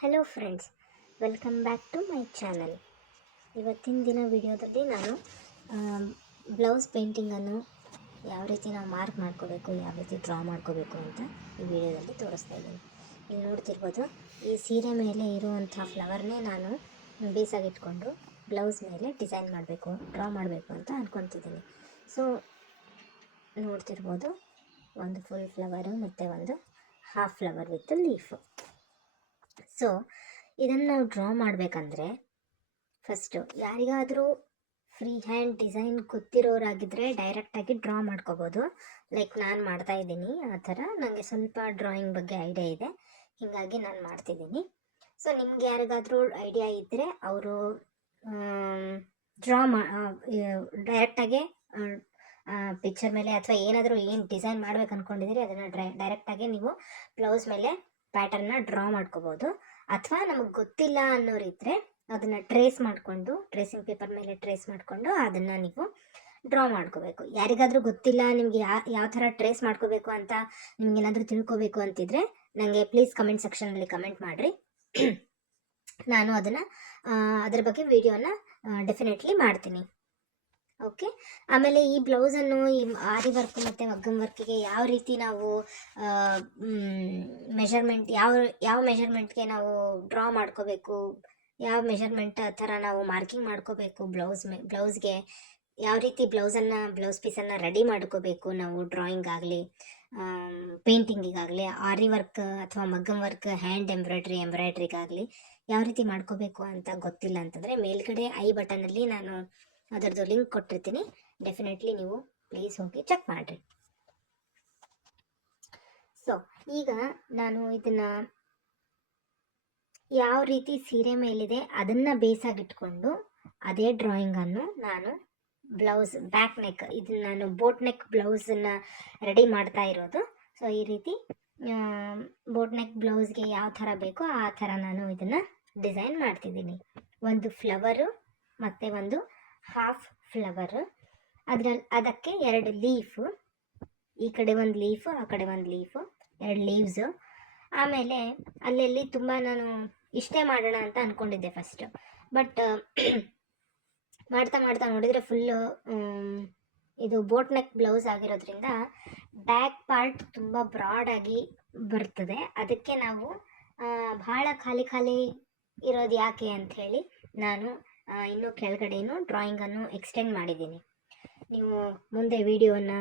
Hello friends, welcome back to my channel. ಇವತ್ತಿನ ದಿನ ವಿಡಿಯೋದಲ್ಲಿ ನಾನು ಬ್ಲೌಸ್ ಪೇಂಟಿಂಗನ್ನು ಯಾವ ರೀತಿ ನಾವು ಮಾರ್ಕ್ ಮಾಡ್ಕೋಬೇಕು, ಯಾವ ರೀತಿ ಡ್ರಾ ಮಾಡ್ಕೋಬೇಕು ಅಂತ ಈ ವಿಡಿಯೋದಲ್ಲಿ ತೋರಿಸ್ತಾ ಇದ್ದೀನಿ. ಇಲ್ಲಿ ನೋಡ್ತಿರ್ಬೋದು, ಈ ಸೀರೆ ಮೇಲೆ ಇರುವಂಥ ಫ್ಲವರ್ನೇ ನಾನು ಬೇಸಾಗಿಟ್ಕೊಂಡು ಬ್ಲೌಸ್ ಮೇಲೆ ಡಿಸೈನ್ ಮಾಡಬೇಕು, ಡ್ರಾ ಮಾಡಬೇಕು ಅಂತ ಅಂದ್ಕೊತಿದ್ದೀನಿ. ಸೊ ನೋಡ್ತಿರ್ಬೋದು, ಒಂದು ಫುಲ್ ಫ್ಲವರು ಮತ್ತು ಒಂದು half flower with leaf. So ಇದನ್ನು ನಾವು ಡ್ರಾ ಮಾಡಬೇಕಂದ್ರೆ ಫಸ್ಟು ಯಾರಿಗಾದರೂ ಫ್ರೀ ಹ್ಯಾಂಡ್ ಡಿಸೈನ್ ಗೊತ್ತಿರೋರಾಗಿದ್ದರೆ ಡೈರೆಕ್ಟಾಗಿ ಡ್ರಾ ಮಾಡ್ಕೋಬೋದು. ಲೈಕ್ ನಾನು ಮಾಡ್ತಾಯಿದ್ದೀನಿ ಆ ಥರ. ನನಗೆ ಸ್ವಲ್ಪ ಡ್ರಾಯಿಂಗ್ ಬಗ್ಗೆ ಐಡಿಯಾ ಇದೆ, ಹೀಗಾಗಿ ನಾನು ಮಾಡ್ತಿದ್ದೀನಿ. ಸೊ ನಿಮ್ಗೆ ಯಾರಿಗಾದರೂ ಐಡಿಯಾ ಇದ್ದರೆ ಅವರು ಡೈರೆಕ್ಟಾಗೆ ಪಿಕ್ಚರ್ ಮೇಲೆ ಅಥವಾ ಏನು ಡಿಸೈನ್ ಮಾಡ್ಬೇಕು ಅಂದ್ಕೊಂಡಿದ್ದೀರಿ ಅದನ್ನು ಡೈರೆಕ್ಟಾಗಿ ನೀವು ಬ್ಲೌಸ್ ಮೇಲೆ ಪ್ಯಾಟರ್ನ ಡ್ರಾ ಮಾಡ್ಕೋಬೋದು. ಅಥವಾ ನಮಗೆ ಗೊತ್ತಿಲ್ಲ ಅನ್ನೋರಿದ್ದರೆ ಅದನ್ನು ಟ್ರೇಸಿಂಗ್ ಪೇಪರ್ ಮೇಲೆ ಟ್ರೇಸ್ ಮಾಡಿಕೊಂಡು ಅದನ್ನು ನೀವು ಡ್ರಾ ಮಾಡ್ಕೋಬೇಕು. ಯಾರಿಗಾದರೂ ಗೊತ್ತಿಲ್ಲ, ನಿಮಗೆ ಯಾವ ಥರ ಟ್ರೇಸ್ ಮಾಡ್ಕೋಬೇಕು ಅಂತ ನಿಮ್ಗೇನಾದರೂ ತಿಳ್ಕೋಬೇಕು ಅಂತಿದ್ರೆ ನನಗೆ ಪ್ಲೀಸ್ ಕಮೆಂಟ್ ಸೆಕ್ಷನಲ್ಲಿ ಕಮೆಂಟ್ ಮಾಡಿರಿ. ನಾನು ಅದರ ಬಗ್ಗೆ ವಿಡಿಯೋನ ಡೆಫಿನೆಟ್ಲಿ ಮಾಡ್ತೀನಿ. ಓಕೆ. ಆಮೇಲೆ ಈ ಬ್ಲೌಸನ್ನು ಈ ಆರಿ ವರ್ಕ್ ಮತ್ತು ಮಗ್ಗಮ್ ವರ್ಕಿಗೆ ಯಾವ ರೀತಿ ನಾವು ಮೆಷರ್ಮೆಂಟ್ ಯಾವ ಮೆಷರ್ಮೆಂಟ್ಗೆ ನಾವು ಡ್ರಾ ಮಾಡ್ಕೋಬೇಕು, ಯಾವ ಮೆಷರ್ಮೆಂಟ್ ಥರ ನಾವು ಮಾರ್ಕಿಂಗ್ ಮಾಡ್ಕೋಬೇಕು, ಬ್ಲೌಸ್ಗೆ ಯಾವ ರೀತಿ ಬ್ಲೌಸ್ ಪೀಸನ್ನು ರೆಡಿ ಮಾಡ್ಕೋಬೇಕು ನಾವು ಡ್ರಾಯಿಂಗ್ ಆಗಲಿ ಪೇಂಟಿಂಗಿಗಾಗಲಿ, ಆರಿ ವರ್ಕ್ ಅಥವಾ ಮಗ್ಗಮ್ ವರ್ಕ್, ಹ್ಯಾಂಡ್ ಎಂಬ್ರಾಯ್ಡ್ರಿಗಾಗಲಿ ಯಾವ ರೀತಿ ಮಾಡ್ಕೋಬೇಕು ಅಂತ ಗೊತ್ತಿಲ್ಲ ಅಂತಂದರೆ ಮೇಲ್ಗಡೆ ಐ ಬಟನಲ್ಲಿ ನಾನು ಅದರದ್ದು ಲಿಂಕ್ ಕೊಟ್ಟಿರ್ತೀನಿ. ಡೆಫಿನೆಟ್ಲಿ ನೀವು ಪ್ಲೀಸ್ ಹೋಗಿ ಚೆಕ್ ಮಾಡಿರಿ. ಸೊ ಈಗ ನಾನು ಇದನ್ನು ಯಾವ ರೀತಿ ಸೀರೆ ಮೇಲಿದೆ ಅದನ್ನು ಬೇಸಾಗಿಟ್ಕೊಂಡು ಅದೇ ಡ್ರಾಯಿಂಗನ್ನು ನಾನು ಬ್ಲೌಸ್ ಬ್ಯಾಕ್ ನೆಕ್, ಇದನ್ನು ನಾನು ಬೋಟ್ ನೆಕ್ ಬ್ಲೌಸನ್ನು ರೆಡಿ ಮಾಡ್ತಾ ಇರೋದು. ಸೊ ಈ ರೀತಿ ಬೋಟ್ ನೆಕ್ ಬ್ಲೌಸ್ಗೆ ಯಾವ ಥರ ಬೇಕೋ ಆ ಥರ ನಾನು ಇದನ್ನು ಡಿಸೈನ್ ಮಾಡ್ತಿದ್ದೀನಿ. ಒಂದು ಫ್ಲವರು ಮತ್ತು ಒಂದು ಹಾಫ್ ಫ್ಲವರು, ಅದಕ್ಕೆ 2 ಲೀಫು, ಈ ಕಡೆ ಒಂದು ಲೀಫು ಆ ಕಡೆ ಒಂದು ಲೀಫು, 2 ಲೀವ್ಸು. ಆಮೇಲೆ ಅಲ್ಲೆಲ್ಲಿ ತುಂಬ ನಾನು ಇಷ್ಟೇ ಮಾಡೋಣ ಅಂತ ಅಂದ್ಕೊಂಡಿದ್ದೆ ಫಸ್ಟು. ಬಟ್ ಮಾಡ್ತಾ ನೋಡಿದರೆ ಫುಲ್ಲು ಇದು ಬೋಟ್ ನೆಕ್ ಬ್ಲೌಸ್ ಆಗಿರೋದ್ರಿಂದ ಬ್ಯಾಕ್ ಪಾರ್ಟ್ ತುಂಬ ಬ್ರಾಡಾಗಿ ಬರ್ತದೆ. ಅದಕ್ಕೆ ನಾವು ಭಾಳ ಖಾಲಿ ಇರೋದು ಯಾಕೆ ಅಂಥೇಳಿ ನಾನು ಇನ್ನೂ ಕೆಳಗಡೆನೂ ಡ್ರಾಯಿಂಗನ್ನು ಎಕ್ಸ್ಟೆಂಡ್ ಮಾಡಿದ್ದೀನಿ. ನೀವು ಮುಂದೆ ವಿಡಿಯೋನ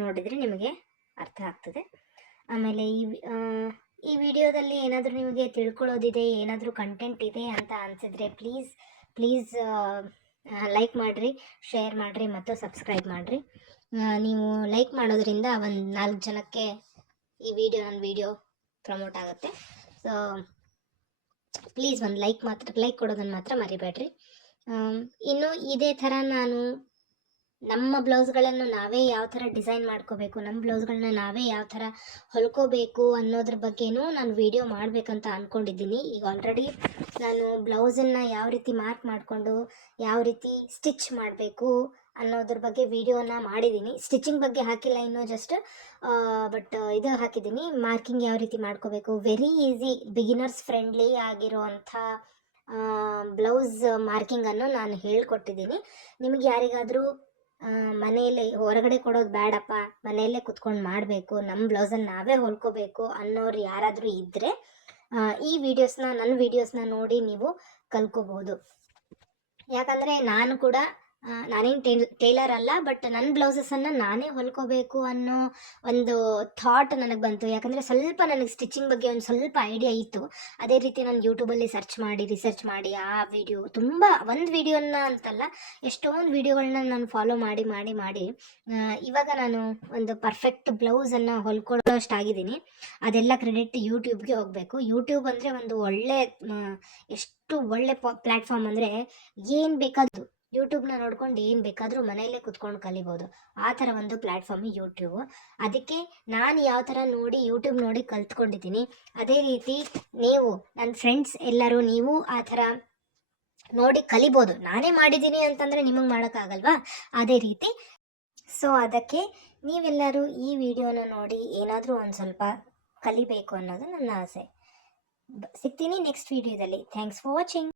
ನೋಡಿದರೆ ನಿಮಗೆ ಅರ್ಥ ಆಗ್ತದೆ. ಆಮೇಲೆ ಈ ವಿಡಿಯೋದಲ್ಲಿ ಏನಾದರೂ ನಿಮಗೆ ತಿಳ್ಕೊಳ್ಳೋದಿದೆ, ಏನಾದರೂ ಕಂಟೆಂಟ್ ಇದೆ ಅಂತ ಅನಿಸಿದ್ರೆ ಪ್ಲೀಸ್ ಲೈಕ್ ಮಾಡಿರಿ, ಶೇರ್ ಮಾಡಿರಿ ಮತ್ತು ಸಬ್ಸ್ಕ್ರೈಬ್ ಮಾಡಿರಿ. ನೀವು ಲೈಕ್ ಮಾಡೋದ್ರಿಂದ ಒಂದು 4 ಜನಕ್ಕೆ ಈ ನನ್ನ ವಿಡಿಯೋ ಪ್ರಮೋಟ್ ಆಗುತ್ತೆ. ಸೊ ಪ್ಲೀಸ್ ಒಂದು ಲೈಕ್ ಕೊಡೋದನ್ನು ಮಾತ್ರ ಮರಿಬೇಡ್ರಿ. ಇನ್ನು ಇದೇ ಥರ ನಾನು ನಮ್ಮ ಬ್ಲೌಸ್ಗಳನ್ನು ನಾವೇ ಯಾವ ಥರ ಡಿಸೈನ್ ಮಾಡ್ಕೋಬೇಕು, ನಮ್ಮ ಬ್ಲೌಸ್ಗಳನ್ನ ನಾವೇ ಯಾವ ಥರ ಹೊಲ್ಕೋಬೇಕು ಅನ್ನೋದ್ರ ಬಗ್ಗೆನೂ ನಾನು ವಿಡಿಯೋ ಮಾಡಬೇಕಂತ ಅಂದ್ಕೊಂಡಿದ್ದೀನಿ. ಈಗ ಆಲ್ರೆಡಿ ನಾನು ಬ್ಲೌಸನ್ನು ಯಾವ ರೀತಿ ಮಾರ್ಕ್ ಮಾಡಿಕೊಂಡು ಯಾವ ರೀತಿ ಸ್ಟಿಚ್ ಮಾಡಬೇಕು ಅನ್ನೋದ್ರ ಬಗ್ಗೆ ವಿಡಿಯೋನ ಮಾಡಿದ್ದೀನಿ. ಸ್ಟಿಚಿಂಗ್ ಬಗ್ಗೆ ಹಾಕಿಲ್ಲ ಇನ್ನೂ, ಜಸ್ಟ್ ಬಟ್ ಇದು ಹಾಕಿದ್ದೀನಿ, ಮಾರ್ಕಿಂಗ್ ಯಾವ ರೀತಿ ಮಾಡ್ಕೋಬೇಕು. ವೆರಿ ಈಸಿ, ಬಿಗಿನರ್ಸ್ ಫ್ರೆಂಡ್ಲಿ ಆಗಿರೋವಂಥ ಬ್ಲೌಸ್ ಮಾರ್ಕಿಂಗನ್ನು ನಾನು ಹೇಳ್ಕೊಟ್ಟಿದ್ದೀನಿ. ನಿಮಗೆ ಯಾರಿಗಾದರೂ ಮನೆಯಲ್ಲೇ ಹೊರಗಡೆ ಕೊಡೋದು ಬೇಡಪ್ಪ, ಮನೆಯಲ್ಲೇ ಕುತ್ಕೊಂಡು ಮಾಡಬೇಕು, ನಮ್ಮ ಬ್ಲೌಸನ್ನು ನಾವೇ ಹೊಲ್ಕೋಬೇಕು ಅನ್ನೋರು ಯಾರಾದರೂ ಇದ್ದರೆ ನನ್ನ ವೀಡಿಯೋಸ್ನ ನೋಡಿ ನೀವು ಕಲ್ಕೋಬೋದು. ಯಾಕಂದರೆ ನಾನು ಕೂಡ ನಾನೇನು ಟೇಲರ್ ಅಲ್ಲ, ಬಟ್ ನನ್ನ ಬ್ಲೌಸಸನ್ನು ನಾನೇ ಹೊಲ್ಕೋಬೇಕು ಅನ್ನೋ ಒಂದು ಥಾಟ್ ನನಗೆ ಬಂತು. ಯಾಕಂದರೆ ಸ್ವಲ್ಪ ನನಗೆ ಸ್ಟಿಚಿಂಗ್ ಬಗ್ಗೆ ಒಂದು ಸ್ವಲ್ಪ ಐಡಿಯಾ ಇತ್ತು. ಅದೇ ರೀತಿ ನಾನು ಯೂಟ್ಯೂಬಲ್ಲಿ ರಿಸರ್ಚ್ ಮಾಡಿ ಆ ವಿಡಿಯೋ ತುಂಬ ಒಂದು ವಿಡಿಯೋನ ಅಂತಲ್ಲ, ಎಷ್ಟೊಂದು ವಿಡಿಯೋಗಳನ್ನ ನಾನು ಫಾಲೋ ಮಾಡಿ ಇವಾಗ ನಾನು ಒಂದು ಪರ್ಫೆಕ್ಟ್ ಬ್ಲೌಸನ್ನು ಹೊಲ್ಕೊಳ್ಳೋಷ್ಟಾಗಿದ್ದೀನಿ. ಅದೆಲ್ಲ ಕ್ರೆಡಿಟ್ ಯೂಟ್ಯೂಬ್ಗೆ ಹೋಗಬೇಕು. ಯೂಟ್ಯೂಬ್ ಅಂದರೆ ಒಂದು ಎಷ್ಟು ಒಳ್ಳೆ ಪ್ಲ್ಯಾಟ್ಫಾರ್ಮ್ ಅಂದರೆ ಏನು ಬೇಕಾದರೂ ಯೂಟ್ಯೂಬ್ನ ನೋಡ್ಕೊಂಡು ಏನು ಬೇಕಾದರೂ ಮನೆಯಲ್ಲೇ ಕುತ್ಕೊಂಡು ಕಲಿಬೋದು. ಆ ಥರ ಒಂದು ಪ್ಲ್ಯಾಟ್ಫಾರ್ಮ್ ಯೂಟ್ಯೂಬು. ಅದಕ್ಕೆ ನಾನು ಯಾವ ಥರ ಯೂಟ್ಯೂಬ್ ನೋಡಿ ಕಲ್ತ್ಕೊಂಡಿದ್ದೀನಿ, ಅದೇ ರೀತಿ ನೀವು ನನ್ನ ಫ್ರೆಂಡ್ಸ್ ಎಲ್ಲರೂ ನೀವು ಆ ಥರ ನೋಡಿ ಕಲಿಬೋದು. ನಾನೇ ಮಾಡಿದ್ದೀನಿ ಅಂತಂದರೆ ನಿಮಗೆ ಮಾಡೋಕ್ಕಾಗಲ್ವಾ, ಅದೇ ರೀತಿ. ಸೊ ಅದಕ್ಕೆ ನೀವೆಲ್ಲರೂ ಈ ವಿಡಿಯೋನ ನೋಡಿ ಏನಾದರೂ ಒಂದು ಸ್ವಲ್ಪ ಕಲಿಬೇಕು ಅನ್ನೋದು ನನ್ನ ಆಸೆ. ಸಿಗ್ತೀನಿ ನೆಕ್ಸ್ಟ್ ವಿಡಿಯೋದಲ್ಲಿ. Thanks for watching.